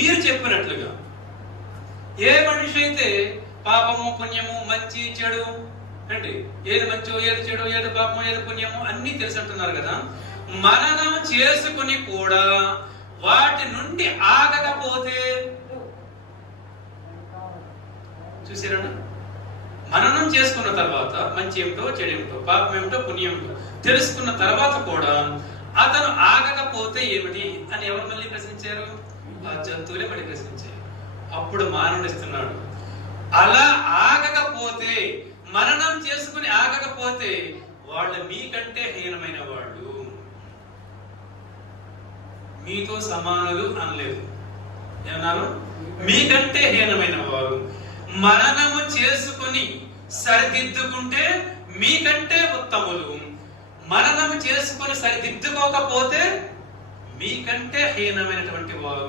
మీరు చెప్పినట్లుగా ఏ మనిషి అయితే పాపము పుణ్యము మంచి చెడు అంటే ఏది మంచో ఏది చెడు ఏది పాపము ఏది పుణ్యము అన్ని తెలిసి అంటున్నారు కదా మననం చేసుకుని కూడా వాటి నుండి ఆగకపోతే చూసారా? మననం చేసుకున్న తర్వాత మంచి ఏమిటో చెడు ఏమిటో పాపం ఏమిటో పుణ్యం ఏమిటో తెలుసుకున్న తర్వాత కూడా అతను ఆగకపోతే ఏమిటి అని ఎవరు మళ్ళీ ప్రశ్నించారు? ఆ జంతువులే మళ్ళీ ప్రశ్నించారు అప్పుడు మానవుడిస్తున్నాడు అలా ఆగకపోతే మరణం చేసుకుని ఆగకపోతే వాళ్ళు మీకంటే హీనమైన వాళ్ళు. మీతో సమానులు అనలేదు. ఏమన్నారు? మీకంటే హీనమైన వారు. మరణము చేసుకుని సరిదిద్దుకుంటే మీకంటే ఉత్తములు. మననము చేసుకుని సరిదిద్దుకోకపోతే మీకంటే హీనమైనటువంటి వారు